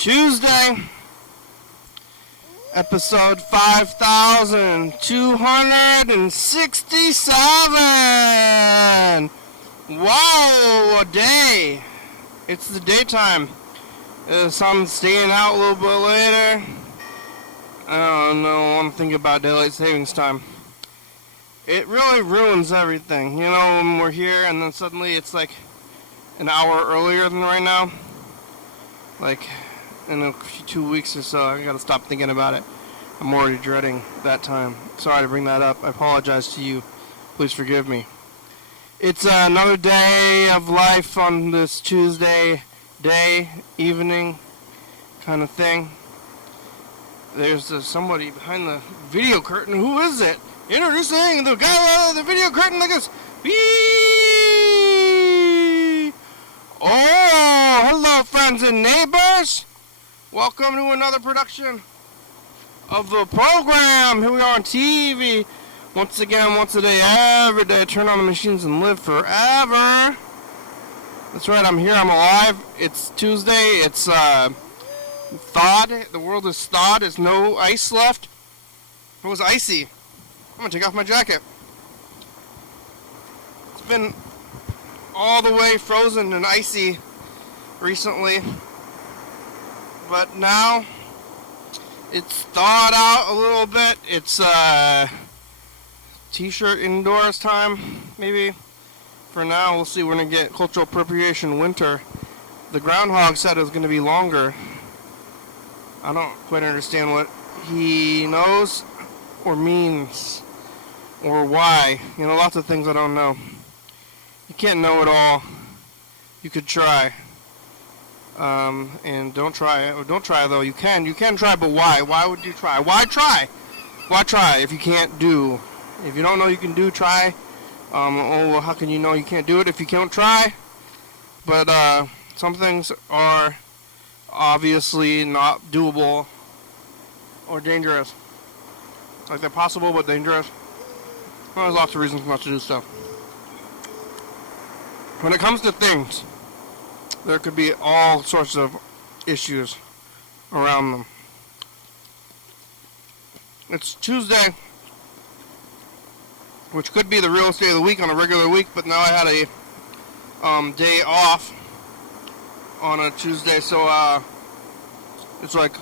Tuesday, episode 5267. Wow, a day. It's the daytime. The sun's staying out a little bit later. I don't know, I want to think about daylight savings time. It really ruins everything. You know, when we're here and then suddenly it's like an hour earlier than right now. Like, in a 2 weeks or so, I gotta stop thinking about it. I'm already dreading that time. Sorry to bring that up. I apologize to you. Please forgive me. It's another day of life on this Tuesday day, evening kind of thing. There's somebody behind the video curtain. Who is it? Introducing the guy behind the video curtain like this. Oh, hello friends and neighbors. Welcome to another production of the program. Here we are on TV. Once again, once a day, every day. Turn on the machines and live forever. That's right, I'm here, I'm alive. It's Tuesday, it's thawed. The world is thawed, there's no ice left. It was icy. I'm gonna take off my jacket. It's been all the way frozen and icy recently. But now, it's thawed out a little bit. It's t-shirt indoors time, maybe. For now, we'll see. We're going to get cultural appropriation winter. The groundhog said it was going to be longer. I don't quite understand what he knows or means or why. You know, lots of things I don't know. You can't know it all. You could try. And don't try it. Or don't try, though. You can try, but why? Why would you try? Why try? Why try if you can't do? If you don't know you can do, try. Well, how can you know you can't do it if you can't try? But some things are obviously not doable or dangerous. Like they're possible but dangerous. Well, there's lots of reasons not to do stuff. When it comes to things, there could be all sorts of issues around them. It's Tuesday, which could be the realest day of the week on a regular week, but now I had a day off on a Tuesday, so it's like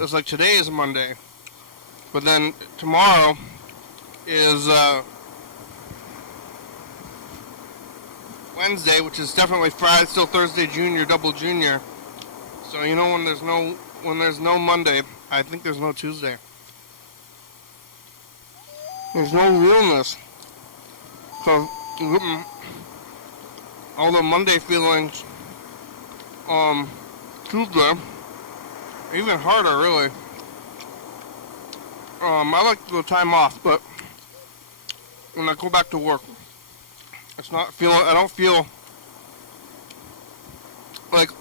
it's like today is Monday, but then tomorrow is Wednesday, which is definitely Friday, still Thursday Junior, double Junior. So you know when there's no Monday, I think there's no Tuesday. There's no realness. So, all the Monday feelings, Tuesday, even harder, really. I like the time off, but when I go back to work, I don't feel like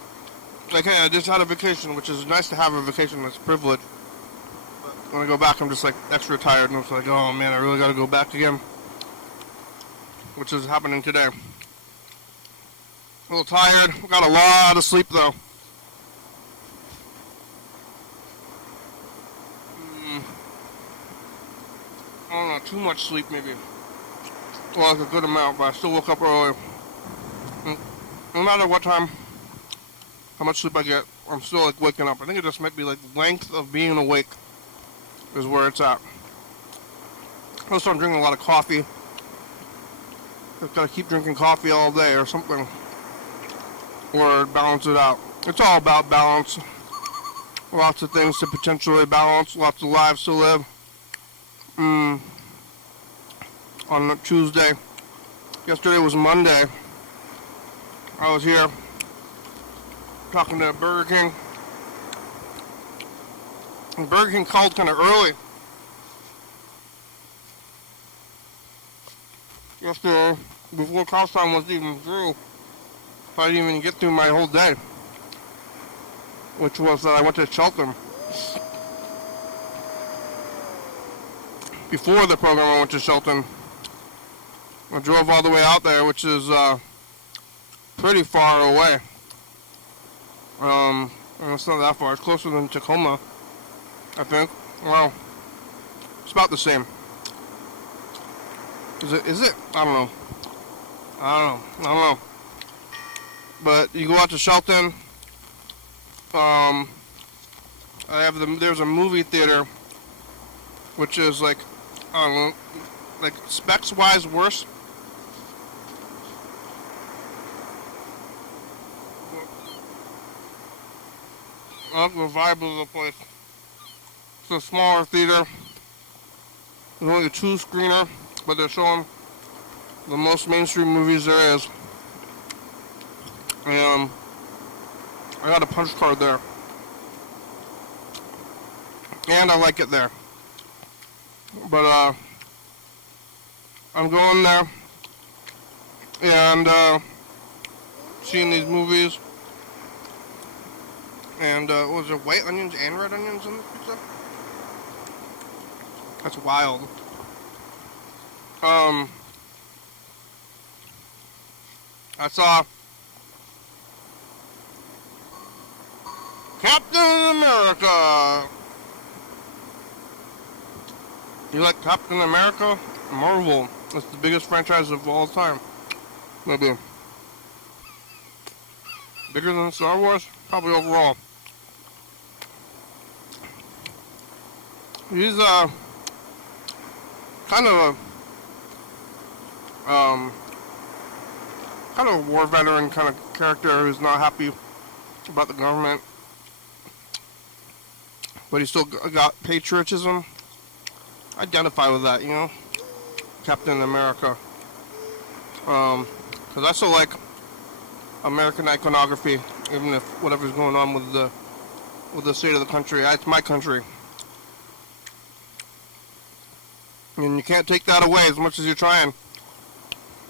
hey, I just had a vacation, which is nice to have a vacation, that's a privilege. But when I go back, I'm just like extra tired, and it's like, oh man, I really gotta go back again. Which is happening today. A little tired, got a lot of sleep though. I don't know, too much sleep maybe. Well, like a good amount, but I still woke up early. No matter what time, how much sleep I get, I'm still like waking up. I think it just might be like length of being awake is where it's at. Also, I'm drinking a lot of coffee. I've got to keep drinking coffee all day or something, or balance it out. It's all about balance. Lots of things to potentially balance, lots of lives to live. On a Tuesday. Yesterday was Monday. I was here talking to Burger King. And Burger King called kind of early yesterday, before call time was even through. I didn't even get through my whole day, which was that I went to Shelton. Before the program, I went to Shelton. I drove all the way out there, which is pretty far away. It's not that far. It's closer than Tacoma, I think. Well, it's about the same. Is it? Is it? I don't know. I don't know. But you go out to Shelton. There's a movie theater, which is like, I don't know, like specs wise worse. I like the vibe of the place. It's a smaller theater. There's only a 2-screener, but they're showing the most mainstream movies there is. And I got a punch card there. And I like it there. But I'm going there and seeing these movies. And what was there, white onions and red onions on the pizza? That's wild. I saw Captain America. You like Captain America? Marvel. It's the biggest franchise of all time. Maybe. Bigger than Star Wars? Probably overall. He's kind of a war veteran kind of character who's not happy about the government, but he still got patriotism. Identify with that, you know, Captain America. Because I still like American iconography, even if whatever's going on with the state of the country. It's my country. And you can't take that away as much as you're trying.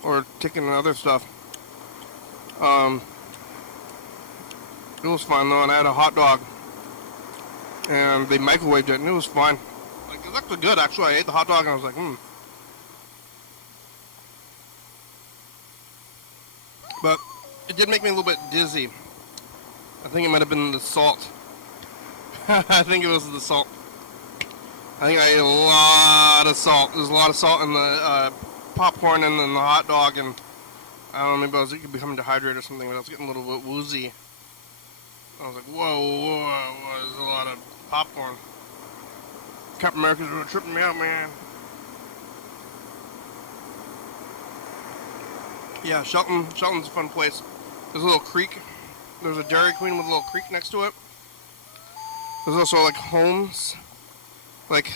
Or taking other stuff. It was fun though, and I had a hot dog. And they microwaved it, and it was fine. Like, it was actually good, actually. I ate the hot dog, and I was like, But it did make me a little bit dizzy. I think it might have been the salt. I think it was the salt. I think I ate a lot of salt. There's a lot of salt in the popcorn and then the hot dog, and I don't know, maybe I was becoming dehydrated or something, but I was getting a little bit woozy. I was like, whoa, there's a lot of popcorn. Captain America's really tripping me out, man. Yeah, Shelton's a fun place. There's a little creek. There's a Dairy Queen with a little creek next to it. There's also like homes. Like,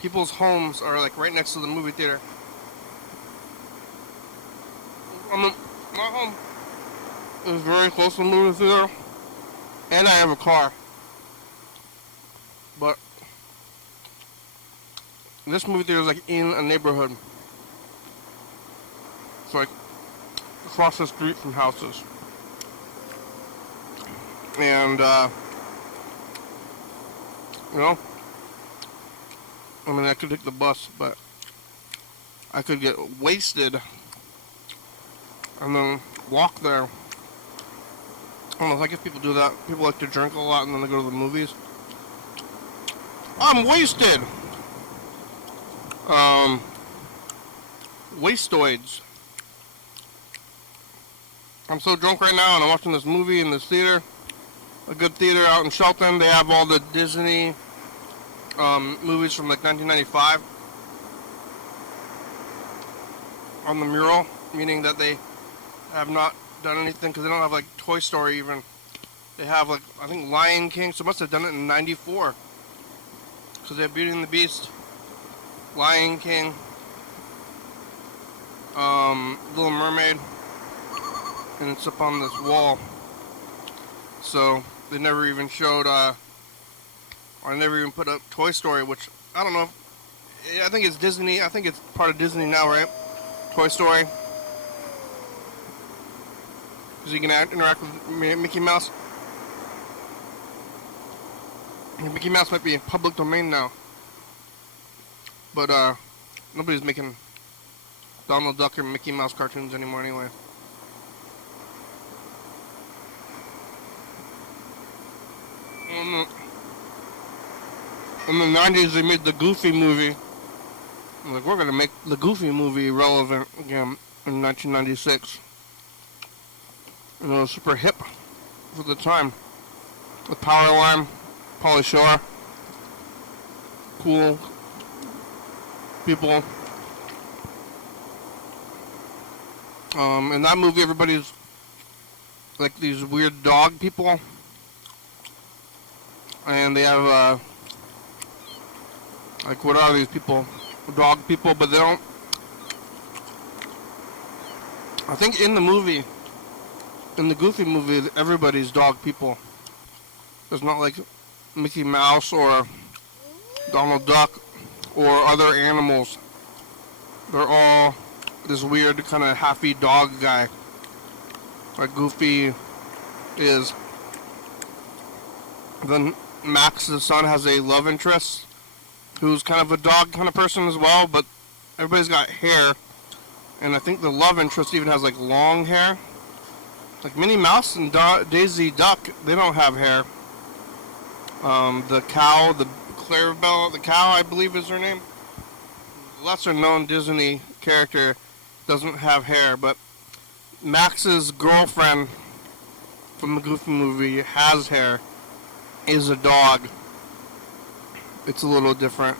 people's homes are like right next to the movie theater. My home is very close to the movie theater, and I have a car. But this movie theater is like in a neighborhood. It's like across the street from houses. And you know, I mean, I could take the bus, but I could get wasted and then walk there. I don't know, I guess people do that. People like to drink a lot and then they go to the movies. I'm wasted! Wastoids. I'm so drunk right now, and I'm watching this movie in this theater. A good theater out in Shelton. They have all the Disney movies from like 1995 on the mural, meaning that they have not done anything because they don't have like Toy Story even. They have like, I think, Lion King, so must have done it in '94 because they have Beauty and the Beast, Lion King, Little Mermaid, and it's up on this wall. So they never even showed, or never even put up Toy Story, which I don't know. I think it's Disney. I think it's part of Disney now, right? Toy Story, because you can interact with Mickey Mouse. Mickey Mouse might be in public domain now, but nobody's making Donald Duck or Mickey Mouse cartoons anymore anyway. In the 90s, they made the Goofy movie. Like, we're gonna make the Goofy movie relevant again in 1996. You know, super hip for the time. With Powerline, Pauly Shore, cool people. In that movie, everybody's like these weird dog people, and they have like, what are these people? Dog people, but they don't. I think in the movie, in the Goofy movie, everybody's dog people. There's not like Mickey Mouse or Donald Duck or other animals. They're all this weird kind of half-eat dog guy, like Goofy is. Then Max, the son, has a love interest who's kind of a dog kind of person as well, but everybody's got hair, and I think the love interest even has like long hair. Like Minnie Mouse and Daisy Duck, they don't have hair. The cow, the Clarabelle, the cow, I believe is her name. Lesser known Disney character, doesn't have hair, but Max's girlfriend from the Goofy movie has hair, is a dog. It's a little different.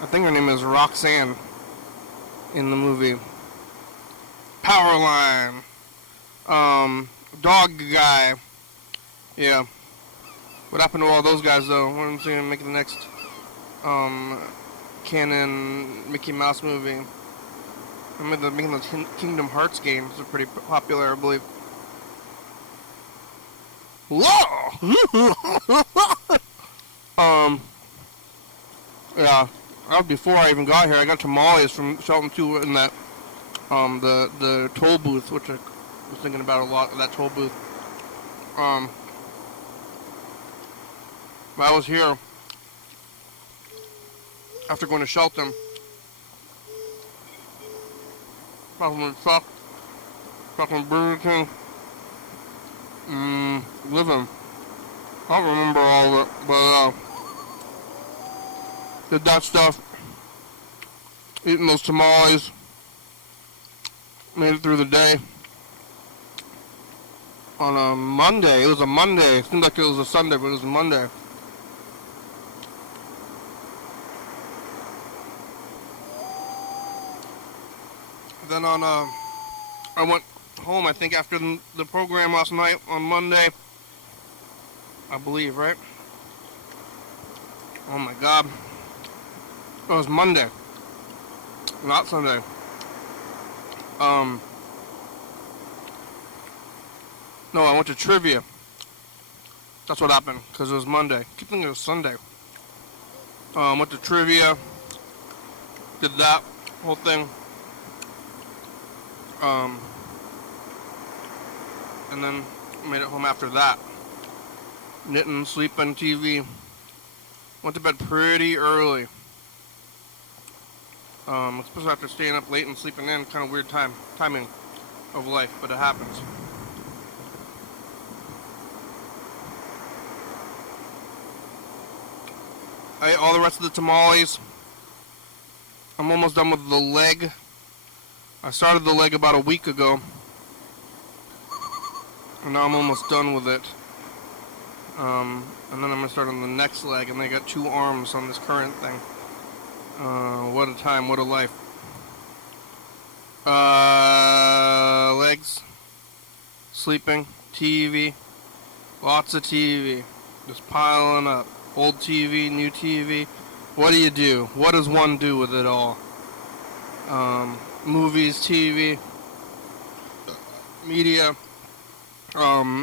I think her name is Roxanne in the movie. Powerline. Dog guy. Yeah. What happened to all those guys though? What am I saying? Make the next canon Mickey Mouse movie. I mean, they're making the Kingdom Hearts games are pretty popular, I believe. Whoa! Yeah. That was before I even got here. I got tamales from Shelton 2 in that, the toll booth, which I was thinking about a lot, that toll booth. I was here after going to Shelton. Talking with Chuck, talking with Burger King, living. I don't remember all of it, but did that stuff, eating those tamales, made it through the day. On a Monday, it was a Monday, it seemed like it was a Sunday, but it was a Monday. Then I went home, I think, after the program last night on Monday. I believe, right? Oh my God. It was Monday. Not Sunday. No, I went to trivia. That's what happened, because it was Monday. I keep thinking it was Sunday. Went to trivia. Did that whole thing. And then made it home after that. Knitting, sleeping, TV. Went to bed pretty early. Especially after staying up late and sleeping in. Kind of weird timing of life, but it happens. I ate all the rest of the tamales. I'm almost done with the leg. I started the leg about a week ago. And now I'm almost done with it. And then I'm going to start on the next leg. And I got 2 arms on this current thing. What a time, what a life. Legs. Sleeping. TV. Lots of TV. Just piling up. Old TV, new TV. What do? What does one do with it all? Movies, TV, media,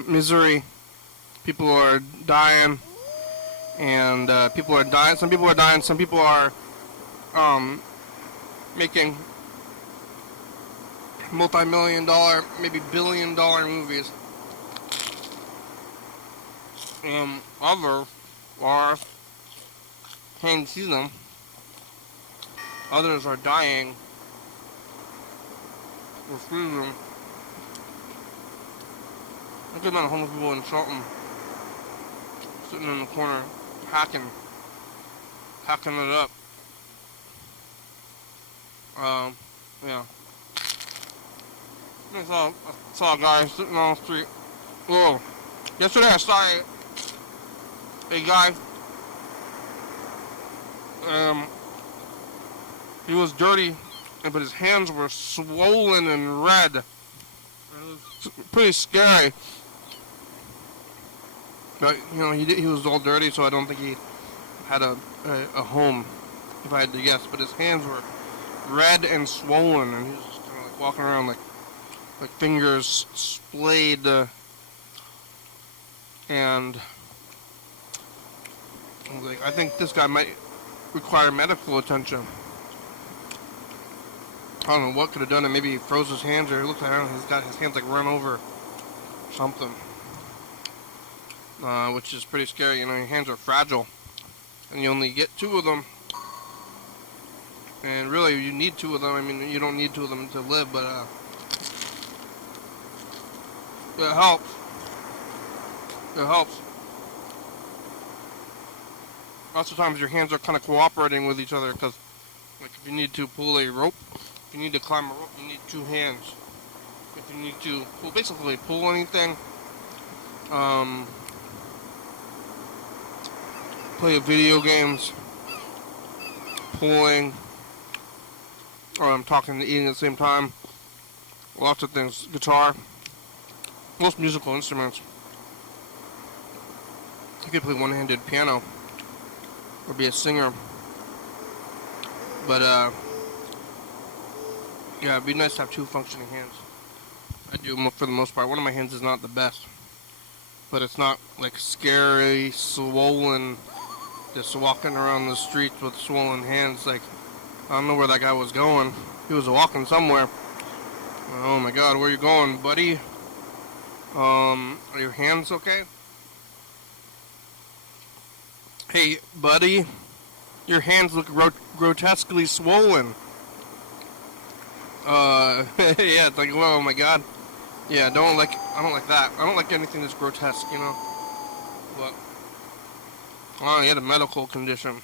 misery. People are dying, and people are dying. Some people are dying. Some people are making multi-million-dollar, maybe billion-dollar movies. Others are, can't see them. Others are dying. Refusing. Look at the homeless people in Shelton. sitting in the corner, hacking it up. Yeah. I saw a guy sitting on the street. Whoa. Yesterday I saw a guy. He was dirty, but his hands were swollen and red. It was pretty scary. But, you know, he was all dirty, so I don't think he had a home, if I had to guess. But his hands were red and swollen, and he was just kind of like walking around like fingers splayed. And I was like, I think this guy might require medical attention. I don't know what could have done it. Maybe he froze his hands, or he looked around and he's got his hands like run over or something. Which is pretty scary. You know, your hands are fragile, and you only get 2 of them. And really, you need 2 of them. I mean, you don't need 2 of them to live, but it helps. It helps. Lots of times your hands are kind of cooperating with each other, because like if you need to pull a rope, if you need to climb a rope, you need 2 hands. If you need to basically pull anything, play video games, pulling, or I'm talking and eating at the same time. Lots of things. Guitar. Most musical instruments. You could play one-handed piano or be a singer. But yeah, it'd be nice to have 2 functioning hands. I do for the most part. One of my hands is not the best, but it's not like scary, swollen, just walking around the streets with swollen hands. Like, I don't know where that guy was going. He was walking somewhere. Oh my God, where you going, buddy? Are your hands okay? Hey, buddy, your hands look grotesquely swollen. Yeah, it's like, oh my God. Yeah, I don't like that. I don't like anything that's grotesque, you know. But, oh, he had a medical condition.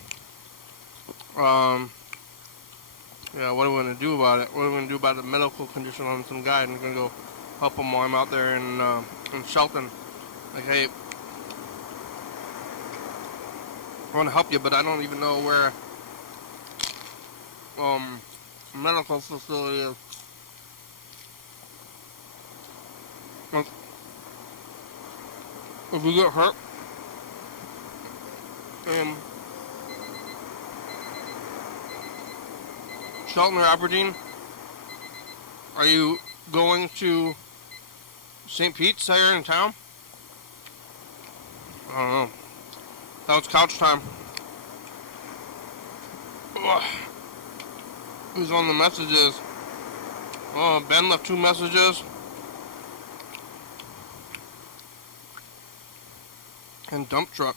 Yeah, what are we gonna do about it? What are we gonna do about a medical condition on some guy? I'm gonna go help him while I'm out there in Shelton. Like, hey, I want to help you, but I don't even know where a medical facility is. Like, if you get hurt in Shelton or Aberdeen, are you going to St. Pete's here in town? I don't know. That was couch time. Ugh. Who's on the messages? Oh, Ben left 2 messages. And dump truck.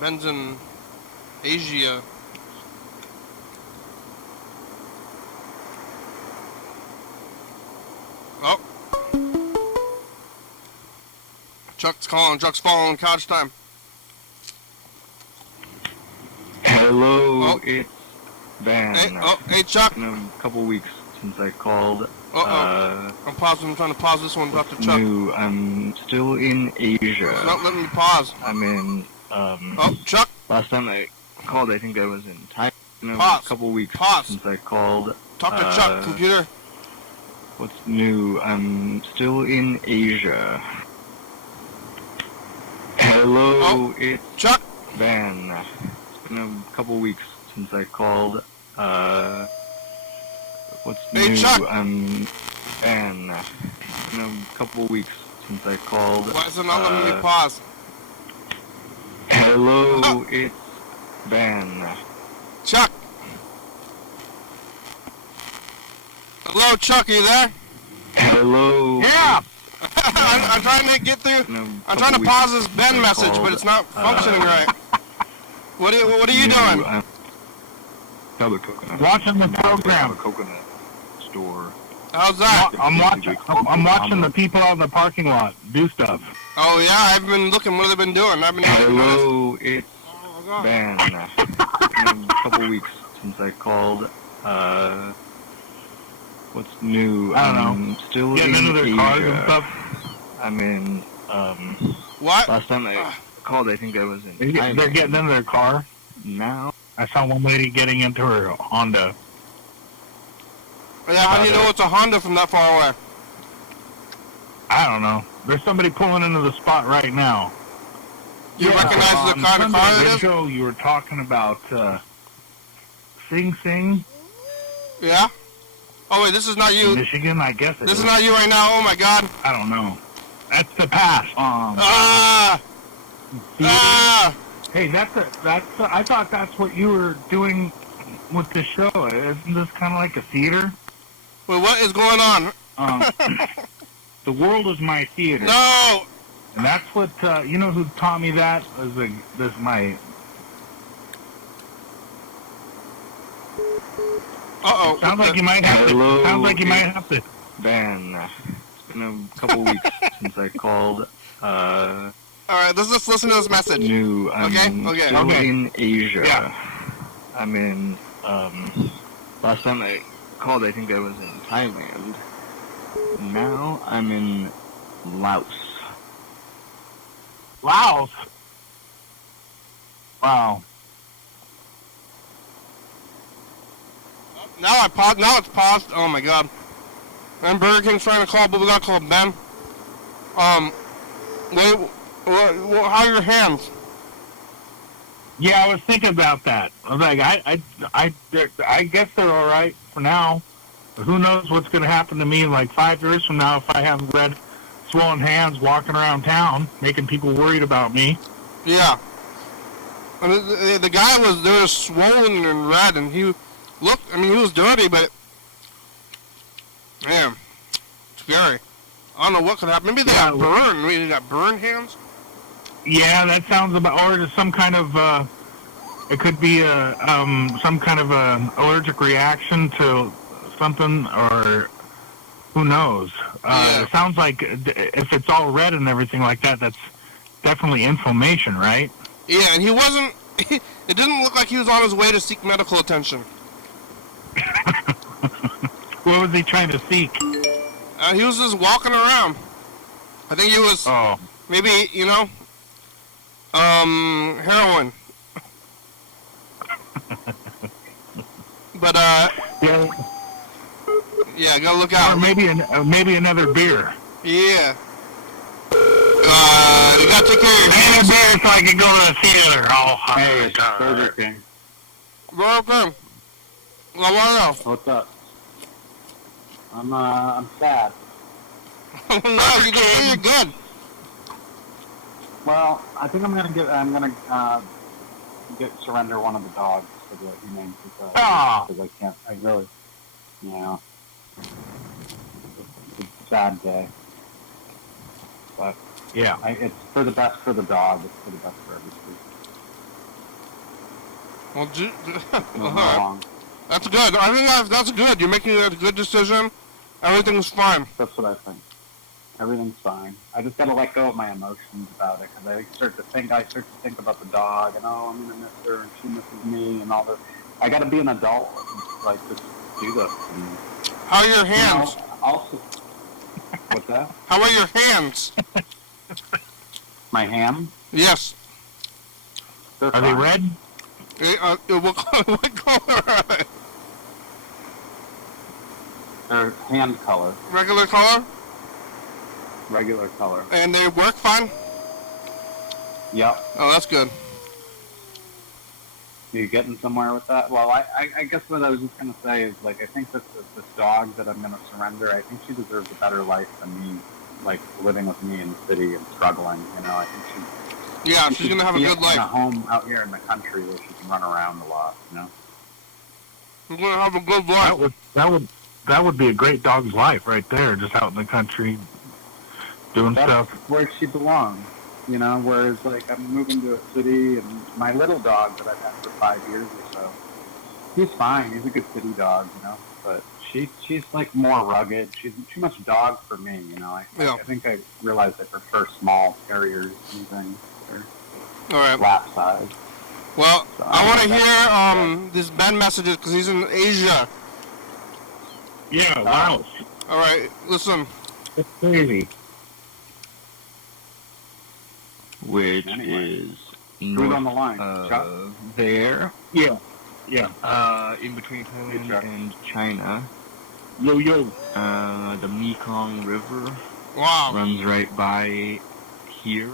Ben's in Asia. Oh. Chuck's calling. Chuck's following couch time. Hello, Oh. it's Van. Hey, Chuck. It's been a couple weeks since I called. I'm pausing. I'm trying to pause this one. Talk to Chuck. I'm still in Asia. It's not letting me pause. I'm in, Oh, Chuck. last time I called, I think I was in Thailand. Pause. A couple weeks Pause. since I called. Talk to Chuck, computer. What's new? I'm still in Asia. Hello, it's Chuck. Van. It's been a couple weeks since I called. What's Hey, new? Chuck. I'm Van. It's been a couple weeks since I called. Why is it not letting me pause? Hello, it's Van. Chuck. Hello, Chuck. Are you there? Hello. Yeah. I'm trying to get through. I'm trying to pause this Ben message, but it's not functioning right. What are you doing? Have a coconut. Watching the program. A coconut store. How's that? I'm watching the people out in the parking lot do stuff. Oh yeah, I've been looking. What have they been doing? I've been. Hello, it's Oh, been a couple weeks since I called. What's new? I don't know. I'm still Getting in into their Asia. cars and stuff. I'm in. What? Last time I called, I think I was in. They're getting into their car. Now. I saw one lady getting into her Honda. Yeah, how do you know it's a Honda from that far away? I don't know. There's somebody pulling into the spot right now. You recognize the kind of car it is? Show you were talking about Sing Sing. Yeah. Oh wait, this is not you. Michigan, I guess it This is not you right now. Oh my God. I don't know. That's the past. Hey, I thought that's what you were doing with this show. Isn't this kind of like a theater? Wait, what is going on? The world is my theater. No. And that's what you know who taught me that is my. Uh-oh. Sounds like you might have Hello, to. Sounds like you might have to. Ben, it's been a couple weeks since I called. All right, let's just listen to this message. New. I'm Okay. still in Asia. Yeah. I'm in. Last time I called, I think I was in Thailand. Now I'm in Laos. Laos. Wow. Now it's paused. Oh my God. And Burger King's trying to call, but we gotta call Ben. Wait, how are your hands? Yeah, I was thinking about that. I was like, I guess they're all right for now. But who knows what's going to happen to me in like 5 years from now if I have red, swollen hands walking around town, making people worried about me. Yeah. I mean, the guy was there, swollen and red, and he looked. I mean, he was dirty, but man, scary. I don't know what could happen. Maybe they got burned. Maybe they got burned hands. Yeah, that sounds about, or some kind of, it could be some kind of allergic reaction to something, or who knows. It sounds like if it's all red and everything like that, that's definitely inflammation, right? Yeah, and he wasn't, it didn't look like he was on his way to seek medical attention. What was he trying to seek? He was just walking around. I think he was, maybe, heroin. But, yeah, gotta look out. Or maybe another beer. Yeah. You gotta take care of your hands. Another beer so I can go to the theater. Oh, hey, it's Burger King. Burger King. What What's up? I'm sad. No, you're good. Well, I think I'm gonna surrender one of the dogs for the humane society because I really, it's a sad day. But yeah, it's for the best for the dog. It's for the best for everybody. Well, that's good. I think that's good. You're making a good decision. Everything's fine. That's what I think. Everything's fine. I just gotta let go of my emotions about it because I start to think about the dog and I'm gonna miss her and she misses me and all this. I gotta be an adult and like just do this. And, how are your hands? Also, what's that? How are your hands? My hands? Yes. Are they red? What color are they? They're hand color. Regular color? Regular color. And they work fine? Yep. Oh, that's good. Are you getting somewhere with that? Well, I guess what I was just going to say is, like, I think that this dog that I'm going to surrender, I think she deserves a better life than me, like, living with me in the city and struggling, I think she's going to have a good life. In a home out here in the country where she can run around a lot, She's going to have a good life. That would be a great dog's life right there, just out in the country doing stuff. Where she belongs, whereas like I'm moving to a city and my little dog that I've had for 5 years or so, He's fine. He's a good city dog, But she's like more rugged. She's too much dog for me, I think I realized I prefer small terriers and things. All right. Lap size. Well, So I want to hear these Ben messages because he's in Asia. Yeah, wow. All right, listen. That's crazy. Which Anyway. is Who's on the line? Chuck? there, Yeah. in between Thailand Chuck. and China. Yo. The Mekong River Wow. runs right by here.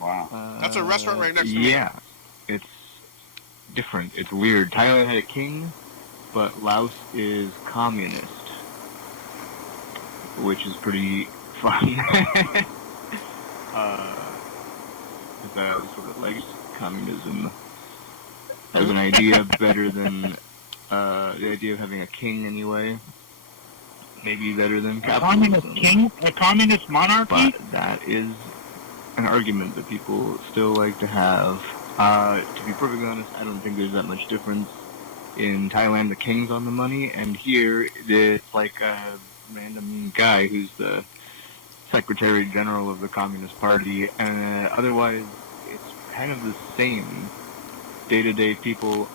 Wow. That's a restaurant right next to me. Yeah, it's different. It's weird. Thailand had a king, but Laos is communist, which is pretty fun. That sort of likes communism as an idea better than the idea of having a king anyway. Maybe better than A capitalism. communist king? A communist monarchy? But that is an argument that people still like to have. To be perfectly honest, I don't think there's that much difference. In Thailand, the king's on the money, and here it's like a random guy who's the Secretary General of the Communist Party, and otherwise it's kind of the same. Day-to-day people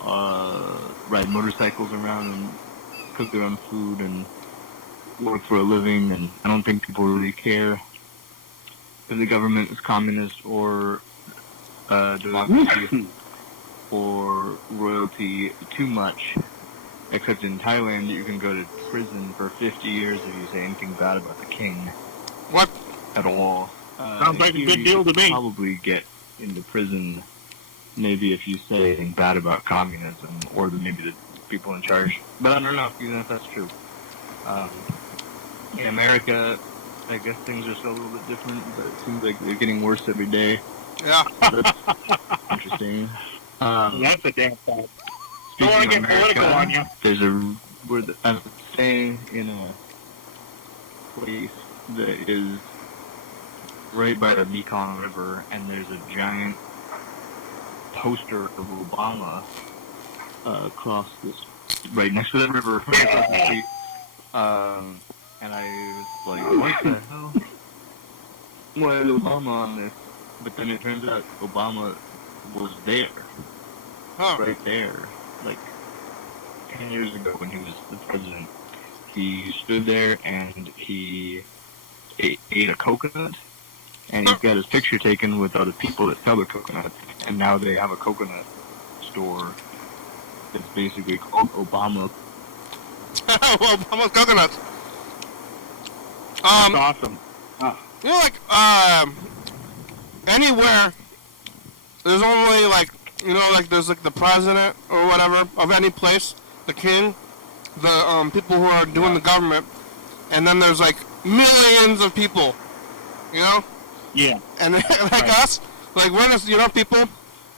ride motorcycles around and cook their own food and work for a living, and I don't think people really care if the government is communist or democracy or royalty too much, except in Thailand you can go to prison for 50 years if you say anything bad about the king. What? At all. Sounds like a Here good you deal to could me. Probably get into prison maybe if you say anything bad about communism or maybe the people in charge. But I don't know, even if that's true. In America, I guess things are still a little bit different, but it seems like they're getting worse every day. Yeah. That's interesting. That's a damn fact. Don't Speaking want of to get political on you. There's I'm staying in a place that is right by the Mekong River, and there's a giant poster of Obama across this, right next to the river, right across the street. And I was like, what the hell? Why is Obama on this? But then it turns out Obama was there. Huh. Right there. Like 10 years ago when he was the president. He stood there and he ate a coconut, and he's got his picture taken with other people that sell the coconuts, and now they have a coconut store that's basically called Obama. Obama's coconuts. That's awesome. You know, like, anywhere, there's only, like, like, there's, like, the president or whatever of any place, the king, the, people who are doing the government, and then there's, like, millions of people, Yeah. And, like, Right. us, like, we're just, people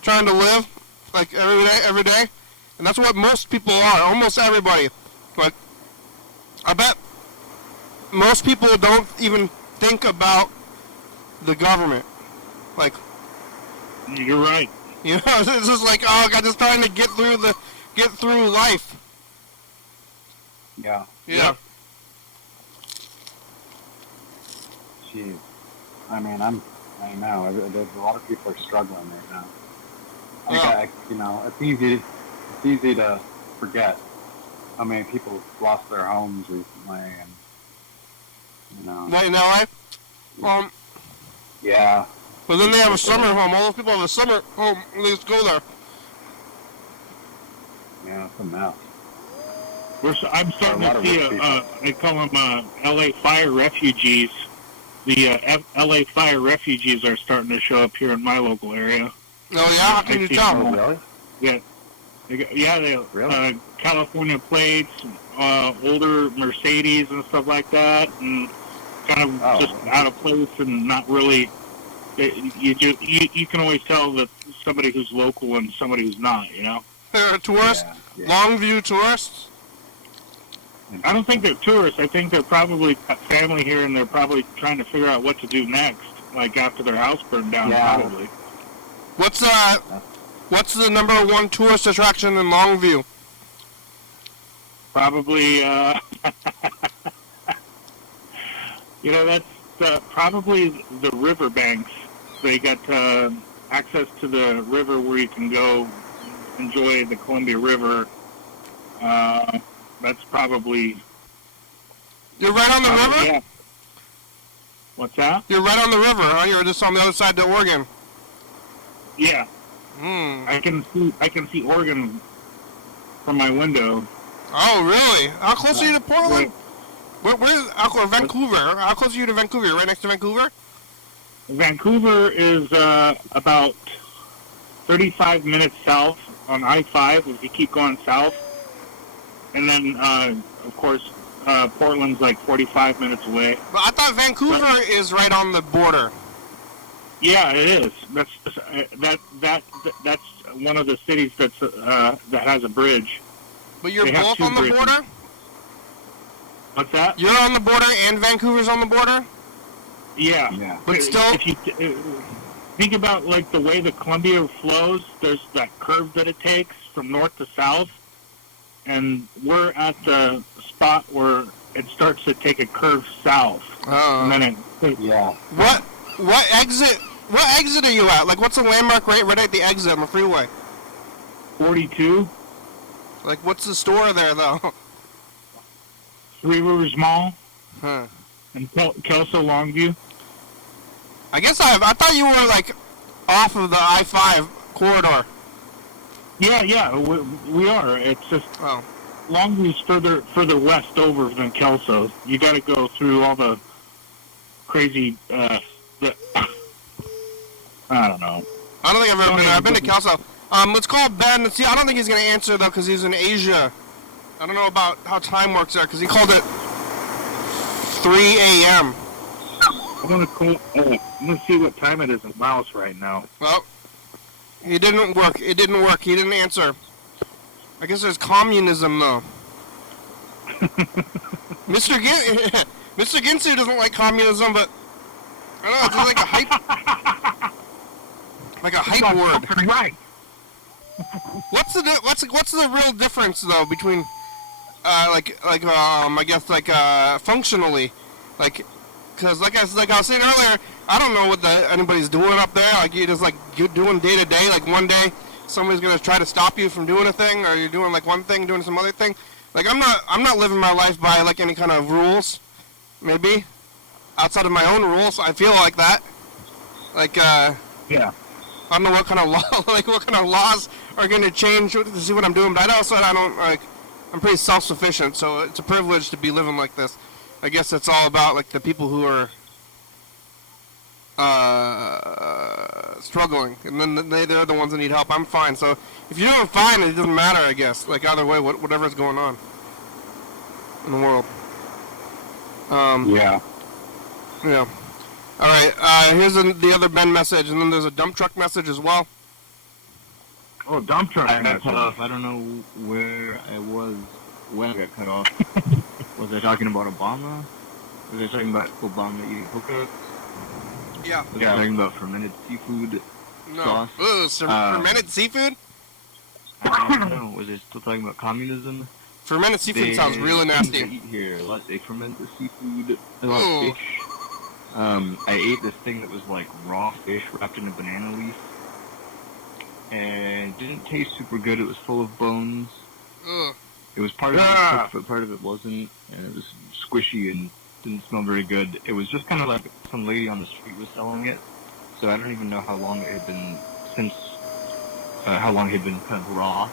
trying to live, like, every day, and that's what most people are, almost everybody. Like, I bet most people don't even think about the government. Like, You're right. it's just like, oh, I'm just trying to get through life. Yeah. Yeah. Jeez. I mean, I know. There's a lot of people are struggling right now. It's easy to forget how many people lost their homes recently, and Right now, yeah. but then they have a summer home. All those people have a summer home. They just go there. Yeah, it's a mess. I'm starting A lot to of see rich people. I call them LA fire refugees. The LA fire refugees are starting to show up here in my local area. Oh yeah, how can you tell? Oh, really? Yeah. They Really? California plates, older Mercedes and stuff like that, and kind of just out of place and not really. You can always tell that somebody who's local and somebody who's not. They're tourists, Yeah. Longview tourists. I don't think they're tourists. I think they're probably got family here, and they're probably trying to figure out what to do next, like after their house burned down. Yeah. Probably. What's the number one tourist attraction in Longview? Probably, that's probably the riverbanks. They got access to the river where you can go enjoy the Columbia River. That's probably... You're right on the river? Yeah. What's that? You're right on the river, huh? You're just on the other side of Oregon. Yeah. I can see Oregon from my window. Oh, really? How close are you to Portland? Where's Vancouver? How close are you to Vancouver? You're right next to Vancouver? Vancouver is about 35 minutes south on I-5 if you keep going south. And then, of course, Portland's like 45 minutes away. But I thought Vancouver is right on the border. Yeah, it is. That's one of the cities that's that has a bridge. But you're both on the border? What's that? You're on the border and Vancouver's on the border? Yeah. But still... If you think about, like, the way the Columbia flows, there's that curve that it takes from north to south, and we're at the spot where it starts to take a curve south. Oh. And then Yeah. What exit are you at? Like, what's the landmark right at the exit on the freeway? 42, Like, what's the store there, though? Three Rivers Mall, Huh. and Kelso Longview. I guess I thought you were, like, off of the I-5 corridor. Yeah, we are. It's just Oh. Longview's further west over than Kelso. You got to go through all the crazy. I don't know. I don't think I've ever been there. I've been to Kelso. Let's call Ben. See, I don't think he's going to answer, though, because he's in Asia. I don't know about how time works there, because he called it 3 a.m. I'm gonna see what time it is in Laos right now. Well, it didn't work. He didn't answer. I guess there's communism, though. Mr. Ginsu doesn't like communism, but I don't know. It's just like a hype word. Right. What's the real difference, though, between I guess functionally, because like I was saying earlier, I don't know what anybody's doing up there. Like, you're just you're doing day to day. Like, one day somebody's gonna try to stop you from doing a thing, or you're doing one thing, doing some other thing. Like, I'm not living my life by any kind of rules. Maybe outside of my own rules, I feel like that. Yeah. I don't know what kind of laws are gonna change to see what I'm doing, but I'm pretty self-sufficient, so it's a privilege to be living like this. I guess it's all about the people who are struggling, and then they're the ones that need help. I'm fine. So if you're doing fine, it doesn't matter. I guess either way, whatever's going on in the world. Yeah. Yeah. All right. Here's the other Ben message, and then there's a dump truck message as well. Oh, dump truck. I got cut off. I don't know where I was when I got cut off. Was I talking about Obama? Was I talking about Obama eating hookah? Yeah. Was I talking about fermented seafood sauce? Ooh, fermented seafood? I don't know. Was I still talking about communism? Fermented seafood sounds really nasty. They eat here. They ferment the seafood. A lot of fish. I ate this thing that was like raw fish wrapped in a banana leaf. And it didn't taste super good. It was full of bones. Ugh. It was part of it was cooked, but part of it wasn't. And it was squishy and didn't smell very good. It was just kind of like some lady on the street was selling it. So I don't even know how long it had been how long it had been kind of raw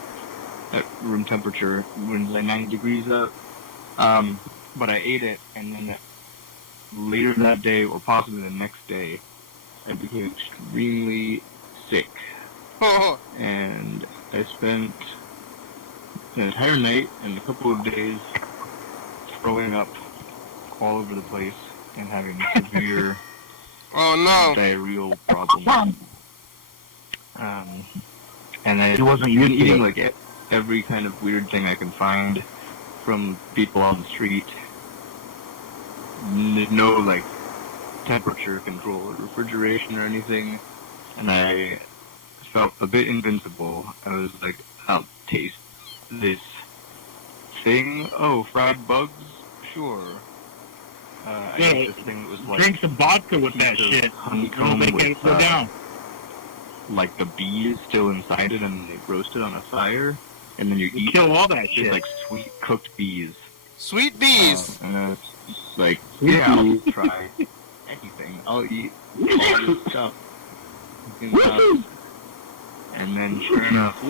at room temperature when it was like 90 degrees out. But I ate it, and then later that day, or possibly the next day, I became extremely sick. And I spent the entire night and a couple of days throwing up all over the place and having severe diarrheal problems. And I wasn't eating every kind of weird thing I can find from people on the street. No temperature control or refrigeration or anything, and I felt a bit invincible. I was like, I'll taste this thing. Oh, fried bugs? Sure. I Yeah, ate this thing that was like drink some vodka with that piece of shit. honeycomb They with, get go down. like the bees still inside it, and they roast it on a fire, and then you You eat kill all that it's shit. like sweet cooked bees. Sweet bees. And it's like, Sweet yeah, bees. I'll try anything. I'll eat all this stuff. And then sure enough,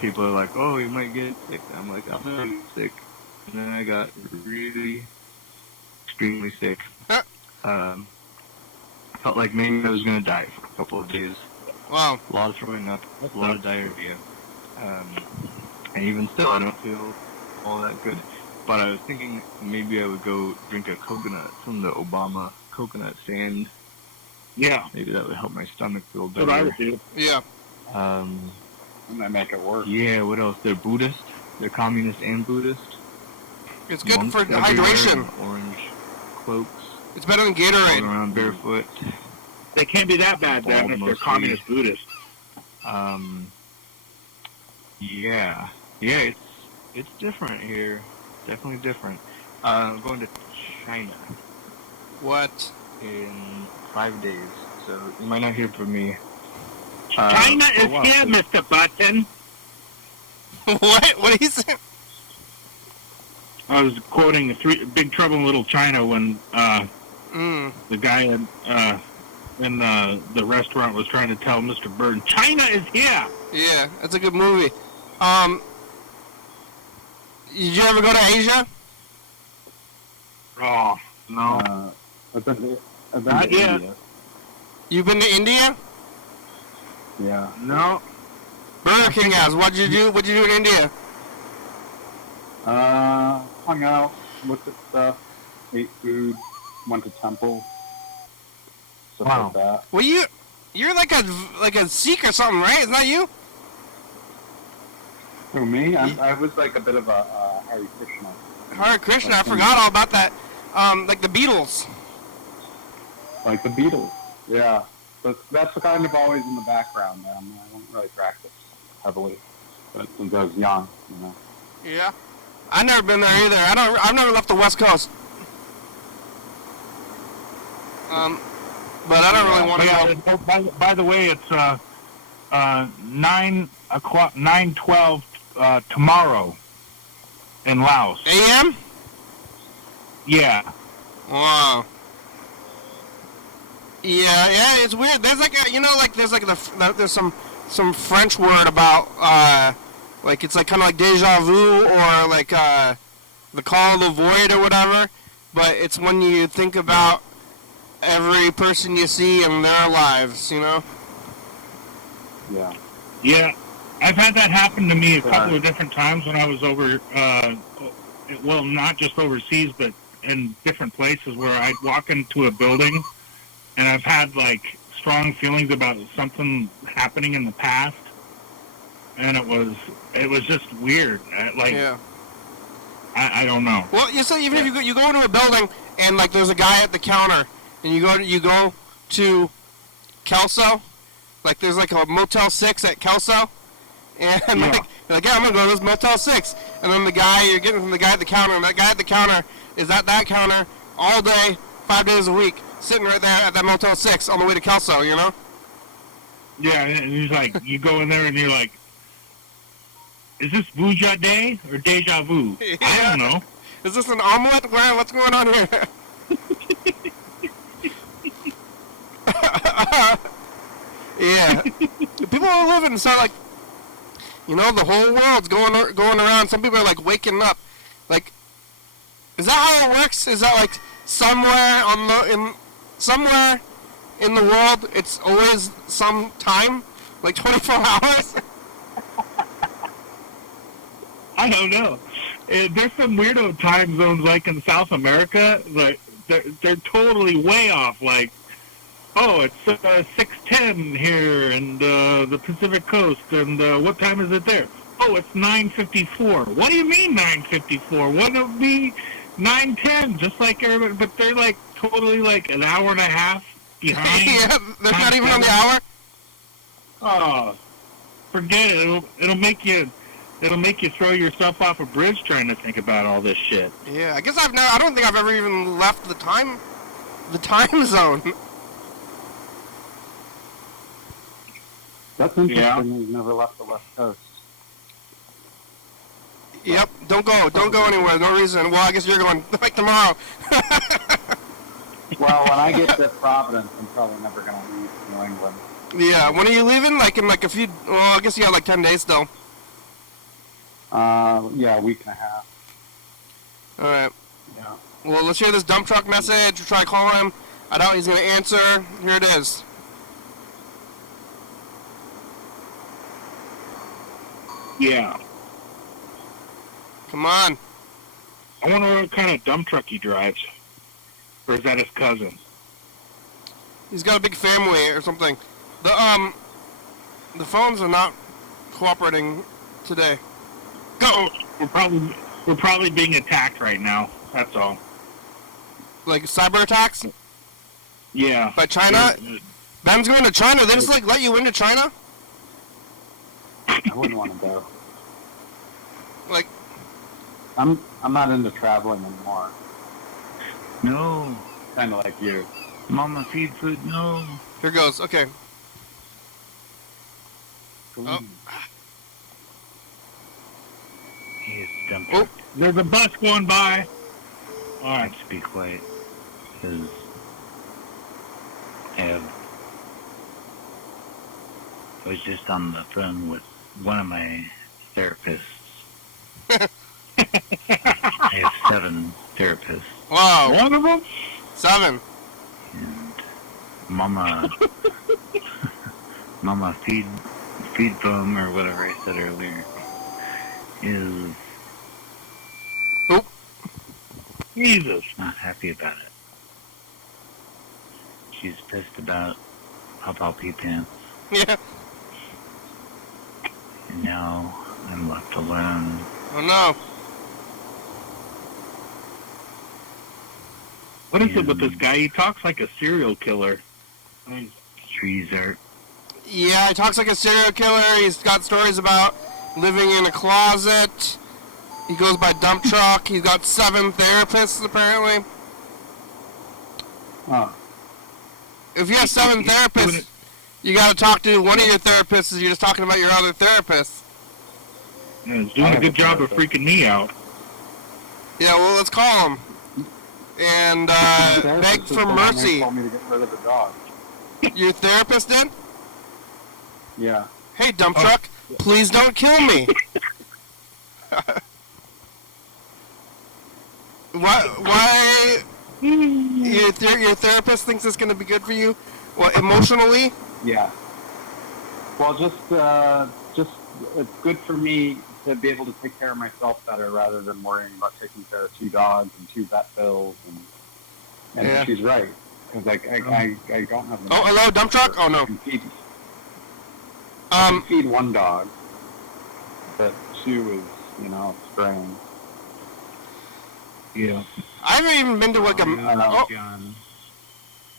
people are like, oh, you might get sick. I'm like, I'm not sick. And then I got really extremely sick. Felt like maybe I was going to die for a couple of days. Wow. A lot of throwing up, a lot of diarrhea. And even still, I don't feel all that good. But I was thinking maybe I would go drink a coconut from the Obama coconut stand. Yeah. Maybe that would help my stomach feel That's better. what I would do. Yeah. And they make it work. Yeah, what else? They're Buddhist. They're communist and Buddhist. It's good Monks for everywhere hydration. in orange cloaks. It's better than Walking Gatorade. around barefoot. They can't be that bad then if they're Mostly. communist Buddhist. Yeah. Yeah, it's different here. Definitely different. I'm going to China What? in 5 days, so you might not hear from me. China for a is while. here, Mr. Button. What? What did he say? I was quoting Big Trouble in Little China when the guy in the restaurant was trying to tell Mr. Burton, China is here. Yeah, that's a good movie. Did you ever go to Asia? Oh, no. I've been Not to yet. India. You've been to India? Yeah. No. Burger King has. What'd you do? What'd you do in India? Hung out, looked at stuff, ate food, went to temple, stuff Wow. like that. Well, you're like a Sikh or something, right? Is that you? Who, me? I was like a bit of a Hare Krishna. Hare Krishna. I forgot all about that. Like the Beatles. Like the Beatles. Yeah. But that's kind of always in the background, man. I don't really practice heavily. But since I was young, you know. Yeah. I've never been there either. I've never left the West Coast. But I don't really want to go. By the way, it's 9:12 tomorrow in Laos. AM? Yeah. Wow. Yeah, it's weird. There's like there's some French word about like it's like kind of like déjà vu or like the call of the void or whatever. But it's when you think about every person you see in their lives, you know. Yeah. Yeah. I've had that happen to me a couple of different times when I was over, well, not just overseas, but in different places where I'd walk into a building and I've had like strong feelings about something happening in the past, and it was just weird. Yeah. I don't know. Well, you say even if you go into a building and like there's a guy at the counter and you go to Kelso, like there's like a Motel 6 at Kelso, and Yeah. like you're like, yeah, I'm gonna go to this Motel 6, and then you're getting from the guy at the counter, and that guy at the counter is at that counter all day, 5 days a week, sitting right there at that Motel 6 on the way to Kelso, you know? Yeah, and he's like, you go in there and you're like, is this Vuja Day or Deja Vu? I Yeah. don't know. Is this an omelet? What's going on here? Yeah. People are living so like, you know, the whole world's going around. Some people are like waking up. Like, is that how it works? Is that like somewhere in the world it's always some time, like 24 hours? I don't know. There's some weirdo time zones like in South America that they're totally way off. Like, oh, it's 6:10 here in the Pacific Coast, and what time is it there? Oh, it's 9:54. What do you mean 9:54? Wouldn't it be 9:10? Just like everybody, but they're like totally like an hour and a half behind. Yeah, they're not even on the hour. Oh, forget it. It'll make you It'll make you throw yourself off a bridge trying to think about all this shit. Yeah, I guess I don't think I've ever even left the time zone. That's interesting. Yeah. You've never left the West Coast. Yep, don't go anywhere, no reason. Well, I guess you're going, like, tomorrow. Well, when I get to Providence, I'm probably never going to leave New England. Yeah, when are you leaving? Like, in like a few, well, I guess you got like 10 days still. Yeah, a week and a half. Alright, Yeah. well, let's hear this dump truck message. We'll try calling him. I doubt he's going to answer. Here it is. Yeah. Come on. I wonder what kind of dump truck he drives. Or is that his cousin? He's got a big family or something. The phones are not cooperating today. Go! We're probably being attacked right now. That's all. Like cyber attacks Yeah. by China. Ben's going to China. They just like let you into China. I wouldn't want to go. Like, I'm not into traveling anymore. No. Kind of like you. Mama feed food, no. here goes. Okay. Oh. He's dump Oh. truck. There's a bus going by. All right. Let's be quiet. Because I was just on the phone with one of my therapists. I have 7 therapists. Wow. One of them? 7. And Mama feed foam or whatever I said earlier is Jesus. not happy about it. She's pissed about Papa Pee Pants, Yeah. and now I'm left alone. Oh no. What is it with this guy? He talks like a serial killer. I mean, Trees are Yeah, he talks like a serial killer. He's got stories about living in a closet. He goes by dump truck. He's got 7 therapists apparently. Oh, If you have 7 therapists, you got to talk to one of your therapists. You're just talking about your other therapist. he's doing a good job of freaking me out. Yeah, well, let's call him and beg for mercy. Told me to get rid of the dog. Your therapist did? Yeah. Hey, dump truck, please don't kill me. Why? Your therapist thinks it's going to be good for you? What, emotionally? Yeah. Well, just it's good for me to be able to take care of myself better rather than worrying about taking care of 2 dogs and 2 vet bills. And Yeah. she's right, because I don't have the Oh, hello, dump truck? Oh, no. I can feed 1 dog, but 2 is, straying. Yeah. I haven't even been to like a... Oh, John.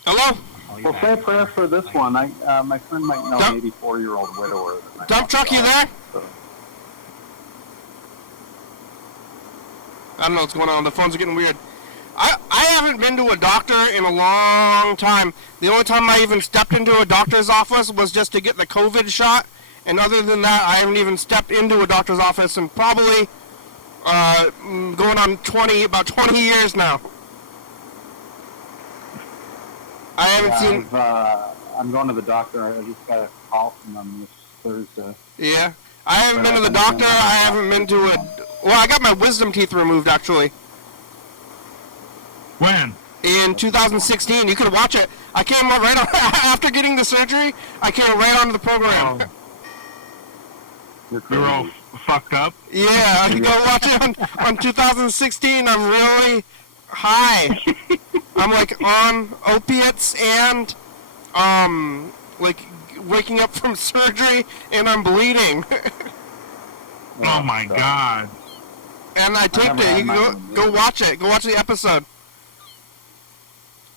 hello? Well, say a prayer for this one. My friend might know Dump- an 84-year-old widower. that might Dump want truck, the you dog, there? so- I don't know what's going on. The phones are getting weird. I haven't been to a doctor in a long time. The only time I even stepped into a doctor's office was just to get the COVID shot. And other than that, I haven't even stepped into a doctor's office in probably going on about 20 years now. I haven't seen... I'm going to the doctor. I just got a call from them this Thursday. Yeah. I haven't been to the doctor. I haven't been to a... Well, I got my wisdom teeth removed, actually. When? In 2016. You could watch it. I came right on... After getting the surgery, I came right onto the program. Oh, You're you're all crazy. fucked up? Yeah, you go watch it on 2016. I'm really high. I'm like on opiates and like waking up from surgery and I'm bleeding. Oh my so- God. And I taped never it. had You can mine. go watch it. Go watch the episode.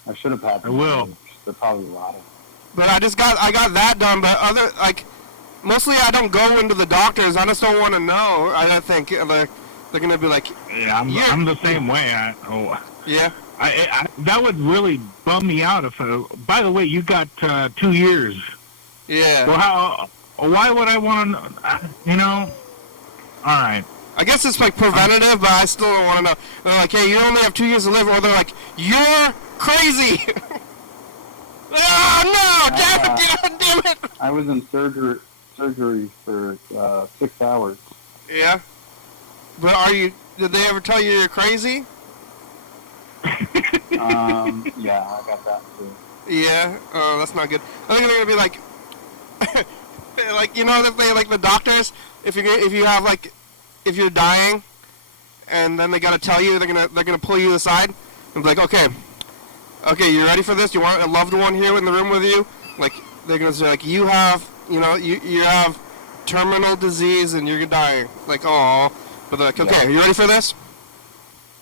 I should have had. I will. They're probably rotting. But I got that done. But mostly I don't go into the doctors. I just don't want to know. I think they're gonna be like, Yeah, I'm the same way. yeah, That would really bum me out if. By the way, you got 2 years. yeah. Well, why would I want to? You know. All right. I guess it's like preventative, but I still don't want to know. They're like, hey, you only have 2 years to live, or they're like, you're crazy. Oh no! Damn it! I was in surgery for 6 hours. Yeah. But did they ever tell you you're crazy? Yeah, I got that too. Yeah. Oh, that's not good. I think they're gonna be like, like that they like the doctors. If you're dying, and then they gotta tell you, they're gonna pull you aside and be like, okay, you ready for this? You want a loved one here in the room with you? Like they're gonna say like you have terminal disease and you're dying. Like oh, but they're like okay, you ready for this?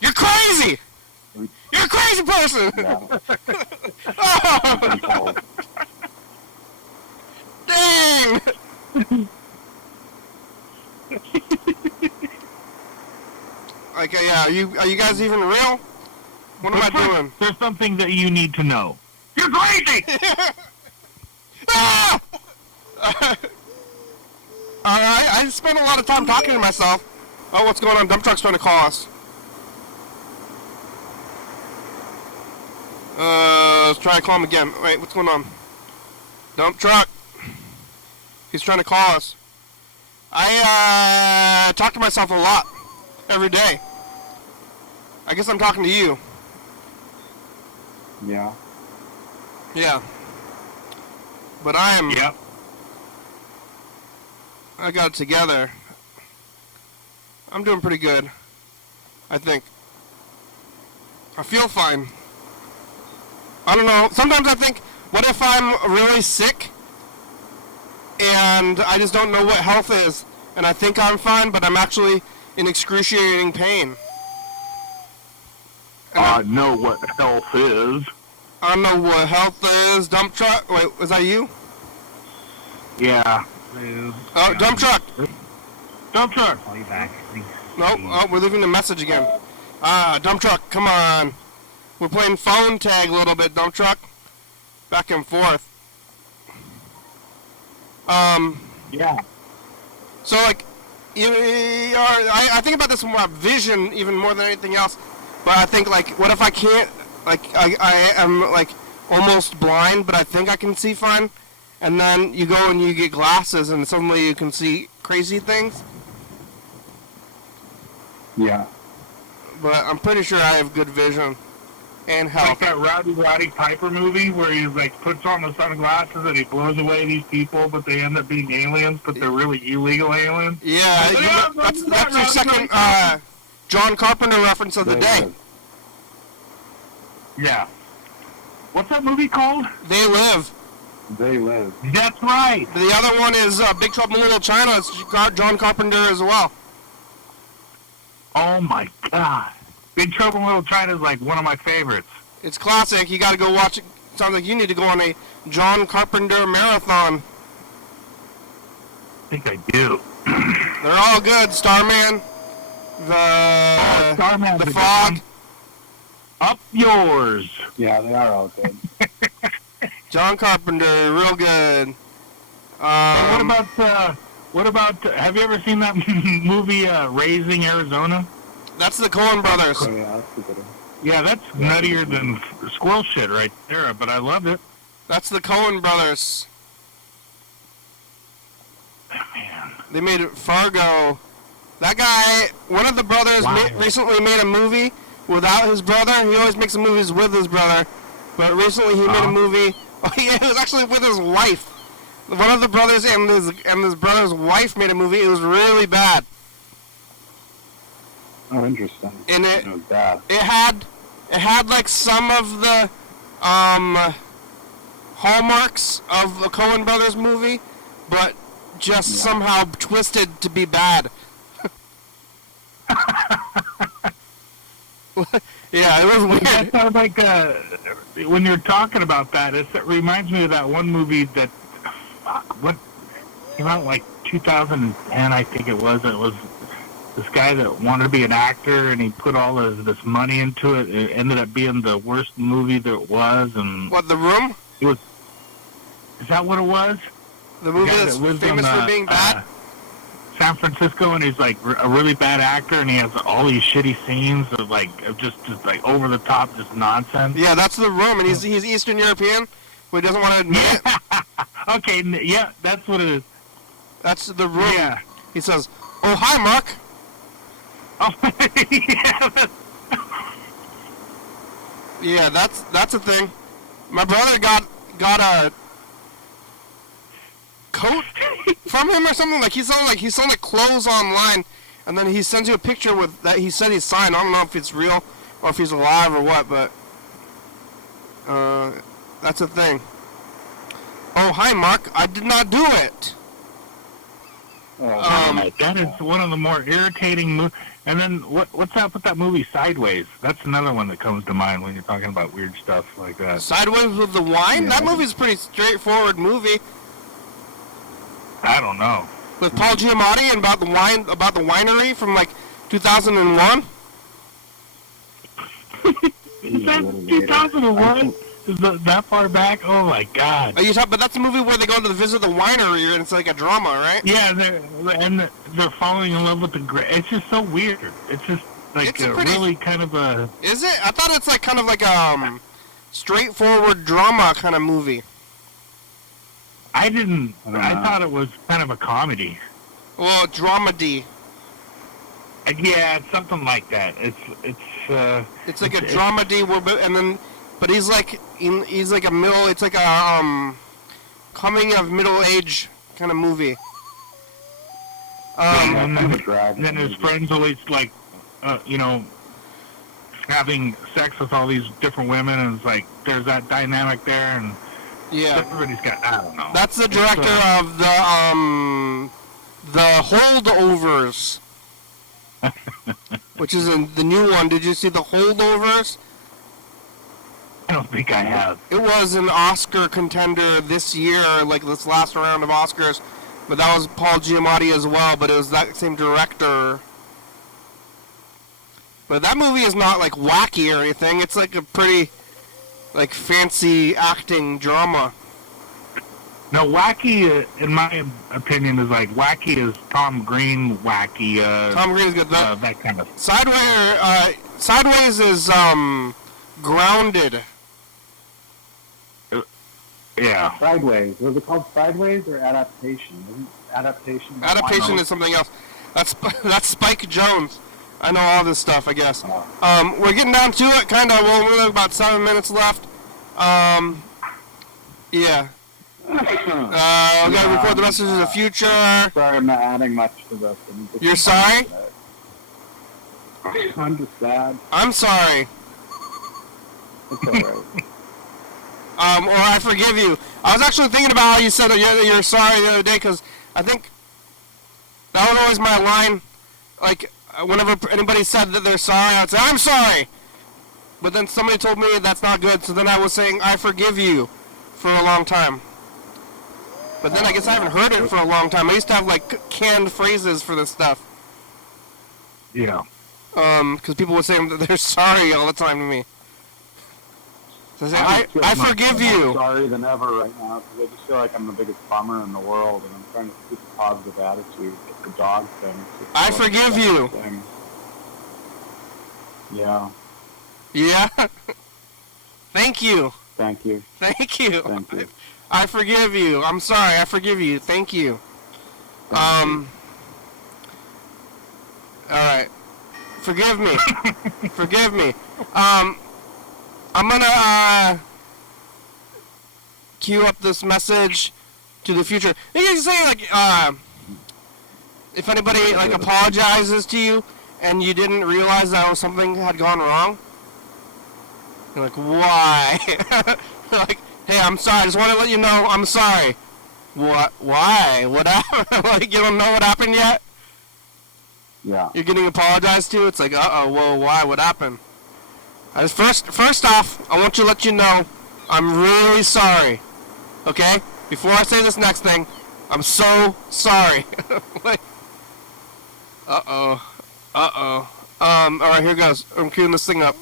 You're crazy. You're a crazy person. Yeah. Oh. Dang. Okay, yeah. Are you guys even real? What am I doing? There's something that you need to know. You're crazy! Ah! I spend a lot of time talking to myself. Oh, what's going on? Dump truck's trying to call us. Let's try to call him again. Wait, what's going on? Dump truck. He's trying to call us. I talk to myself a lot every day. I guess I'm talking to you. Yeah. Yeah. But I am... Yep. I got it together. I'm doing pretty good. I think. I feel fine. I don't know. Sometimes I think, what if I'm really sick and I just don't know what health is, and I think I'm fine, but I'm actually in excruciating pain. I know what health is. I don't know what health is. Dump truck. Wait, was that you? Yeah. Oh, dump truck. Dump truck. Call you back. Nope. Oh, we're leaving the message again. Dump truck, come on. We're playing phone tag a little bit, dump truck. Back and forth. Yeah. So, like, I think about this about vision even more than anything else. But I think, like, what if I can't, like, I am, like, almost blind, but I think I can see fine? And then you go and you get glasses and suddenly you can see crazy things? Yeah. But I'm pretty sure I have good vision and Like health. that Roddy Piper movie where he like puts on the sunglasses and he blows away these people, but they end up being aliens, but they're really illegal aliens. Yeah, that's your second John Carpenter reference of the day. Yeah. What's that movie called? They Live. They live. That's right. The other one is Big Trouble in Little China. It's John Carpenter as well. Oh my God. Big Trouble in Little China is like one of my favorites. It's classic. You got to go watch it. Sounds like you need to go on a John Carpenter marathon. I think I do. They're all good. Starman, Starman, the Fog. Up yours. Yeah, they are all good. John Carpenter, real good. What about? Have you ever seen that movie Raising Arizona? That's the Coen brothers. Oh, yeah, that's a good one. Yeah, that's nuttier than squirrel shit right there, but I loved it. That's the Coen brothers. Oh, man. They made Fargo. That guy, one of the brothers, recently made a movie without his brother. He always makes movies with his brother, but recently he made a movie. Oh yeah, it was actually with his wife. One of the brothers and his brother's wife made a movie. It was really bad. Oh, interesting. And It was bad. it had like some of the hallmarks of the Coen brothers movie, but just somehow twisted to be bad. Yeah, it was weird. That sounds like when you're talking about that, it reminds me of that one movie that came out in like 2010, I think it was. It was this guy that wanted to be an actor, and he put all this money into it. It ended up being the worst movie there was. And What, The Room? it was. Is that what it was? The movie guy that's that lives famous in, for being bad? San Francisco, and he's like a really bad actor, and he has all these shitty scenes of just like over the top, just nonsense. Yeah, that's The Room, and he's Eastern European, but he doesn't want to admit it. Okay, yeah, that's what it is. That's The Room. Yeah. He says, "Oh, hi, Mark." Oh, Yeah, that's a thing. My brother got a coat from him or something. Like he's selling clothes online, and then he sends you a picture with that he said he signed. I don't know if it's real or if he's alive or what, but that's a thing. Oh, hi, Mark. I did not do it. that is one of the more irritating movies. And then what's up with that movie Sideways? That's another one that comes to mind when you're talking about weird stuff like that. Sideways with the wine? Yeah. That movie's a pretty straightforward movie. I don't know. With Paul Giamatti and about the winery from like 2001. Is that 2001? Is that far back? Oh my God! Are you talking? But that's a movie where they go to visit the winery and it's like a drama, right? Yeah, they're falling in love with the. It's just so weird. It's just like It's a pretty- really kind of a. Is it? I thought it's like kind of like a straightforward drama kind of movie. I didn't. I don't I know. thought it was kind of a comedy. Well, dramedy. Yeah, it's something like that. It's It's like a dramedy but he's like a middle. It's like a coming of middle age kind of movie. And kind of a drag then his movie. friends always like, having sex with all these different women, and it's like there's that dynamic there, and Yeah, everybody's got. I don't know. that's the It's, director of the Holdovers, which is the new one. Did you see the Holdovers? I don't think I have. It was an Oscar contender this year, like this last round of Oscars, but that was Paul Giamatti as well, but it was that same director. But that movie is not like wacky or anything. It's like a pretty like fancy acting drama. No, wacky, in my opinion, is like wacky is Tom Green wacky. Tom Green's good. That kind of. Sideways is grounded. Yeah. Sideways. Was it called Sideways or Adaptation? Isn't Adaptation? Adaptation is something else. That's Spike Jonze. I know all this stuff, I guess. We're getting down to it, kind of. Well, we have about 7 minutes left. Yeah. We gotta record the messages of the future. Sorry, I'm not adding much to this. You're sorry? I'm just sad. I'm sorry. It's alright. Or I forgive you. I was actually thinking about how you said that you're sorry the other day, because I think that was always my line. Like, whenever anybody said that they're sorry, I'd say, I'm sorry! But then somebody told me that's not good, so then I was saying, I forgive you, for a long time. But then I guess I haven't heard it for a long time. I used to have, like, canned phrases for this stuff. Yeah. Because people would say that they're sorry all the time to me. So I say, I forgive I'm you. sorry than ever right now, because I just feel like I'm the biggest bummer in the world, and I'm trying to keep a positive attitude. It's the dog thing. It's I just forgive that you. thing. Yeah. Yeah? Thank you. Thank you. Thank you. Thank you. I forgive you. I'm sorry. I forgive you. Thank you. All right. Forgive me. Forgive me. I'm gonna cue up this message to the future. You can say like if anybody like apologizes to you and you didn't realize that something had gone wrong. You're like, why? Like, hey, I'm sorry. I just want to let you know I'm sorry. What? Why? What happened? Like, you don't know what happened yet? Yeah. You're getting apologized to? It's like, uh-oh, whoa, why? What happened? First off, I want to let you know I'm really sorry. Okay? Before I say this next thing, I'm so sorry. Like, uh-oh. Uh-oh. Alright, here goes. I'm queuing this thing up.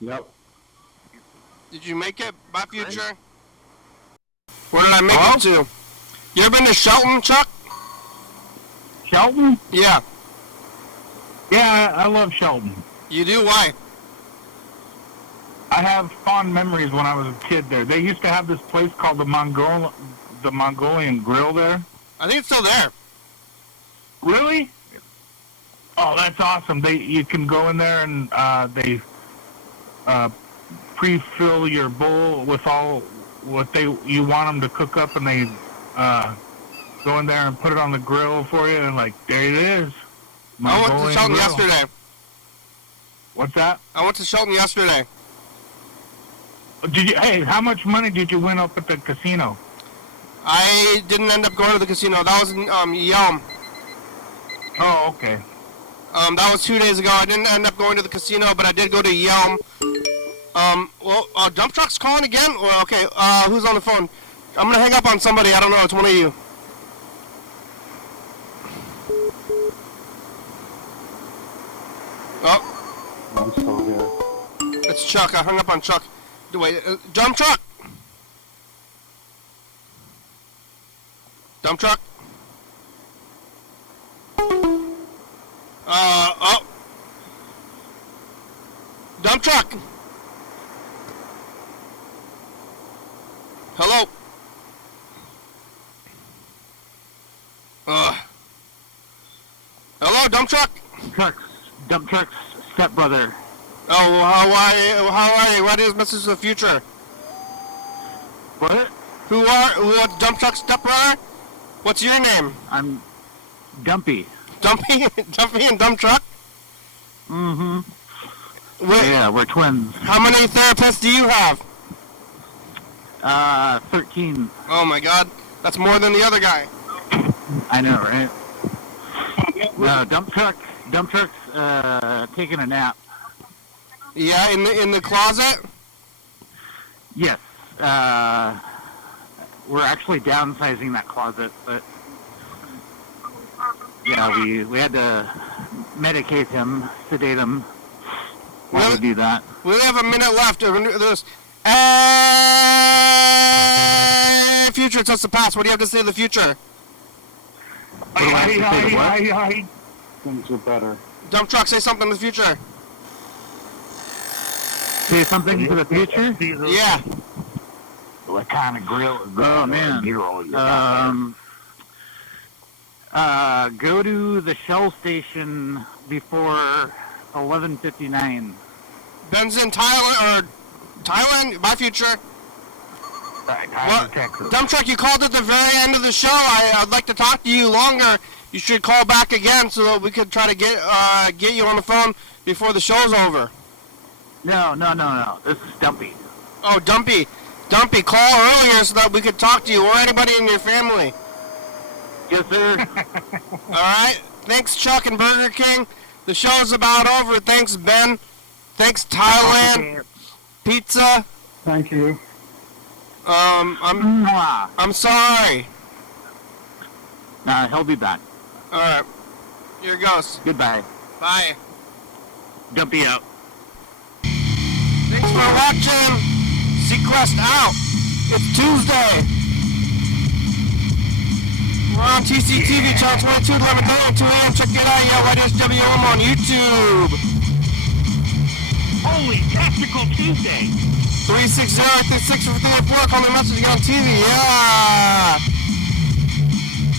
Yep. Did you make it, my future? Where did I make it to? You ever been to Shelton, Chuck? Shelton? Yeah. Yeah, I love Shelton. You do? Why? I have fond memories when I was a kid there. They used to have this place called the Mongolian Grill there. I think it's still there. Really? Oh, that's awesome. You can go in there and they pre-fill your bowl with all what you want them to cook up, and they go in there and put it on the grill for you, and like, there it is. I went to Shelton Grill. yesterday. What's that? I went to Shelton yesterday. Hey, how much money did you win up at the casino? I didn't end up going to the casino. That was in Yelm. Oh, okay. That was 2 days ago. I didn't end up going to the casino, but I did go to Yelm. Dump truck's calling again? Well, okay, who's on the phone? I'm gonna hang up on somebody. I don't know. It's one of you. Oh, I'm still here. it's Chuck. I hung up on Chuck. Wait, dump truck! Dump truck? Oh. Dump truck! Hello? Hello, dump truck? Dump truck's stepbrother. Oh, well, how are you? What is Mrs. the Future? What? Who dump truck stepbrother? What's your name? I'm Dumpy. Dumpy? Dumpy and dump truck? Mm-hmm. Wait, Yeah, we're twins. how many therapists do you have? 13. Oh my god, that's more than the other guy. I know, right? No, dump truck's taking a nap. Yeah, in the closet? Yes. We're actually downsizing that closet, but yeah, we had to medicate him, sedate him while we do that. We only have a minute left. There's future, it's us the past. What do you have to say to the future? Things are better. Dump truck, say something to the future. Say something to the future? Yeah. What kind of grill is that? Oh, man. Go to the Shell station before 11:59. Ben's in Thailand, my future. Texas. Dump truck, you called at the very end of the show. I'd like to talk to you longer. You should call back again so that we could try to get you on the phone before the show's over. No. This is Dumpy. Oh, Dumpy, call earlier so that we could talk to you or anybody in your family. Yes, sir. All right. Thanks, Chuck and Burger King. The show's about over. Thanks, Ben. Thanks, Thailand. Pizza. Thank you. I'm sorry. He'll be back. All right. Here goes. Goodbye. Bye. Dumpy out. Thanks for watching. Sequest out. It's Tuesday. We're on TCTV channel 22, 11 a.m. 2 a.m. Check it out. Yeah, YDHWM on YouTube. Holy Tactical Tuesday. 360-36-4. Call me message on TV. Yeah.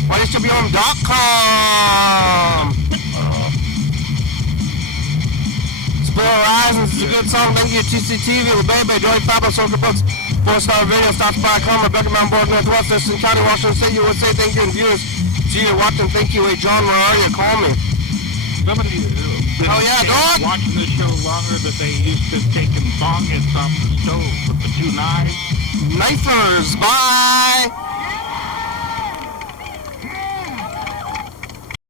YDHWM.com. Spill Horizons is a good song. Thank you, TCTV, La Bebe, Joy Pablo, Social Books, 4-Star Radio, Stops by Coma, Rebecca Mountain Board, Northwest, Thurston County, Washington State, USA. Thank you, and viewers. See you watching. Thank you. Hey, John, where are you? Call me. Somebody Oh, yeah, dog. watching this show longer that they used to take and bong it off the stove with the 2 knives. Knifers. Bye.